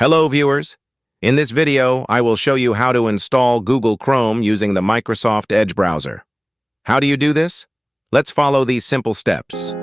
Hello viewers! In this video, I will show you how to install Google Chrome using the Microsoft Edge browser. How do you do this? Let's follow these simple steps.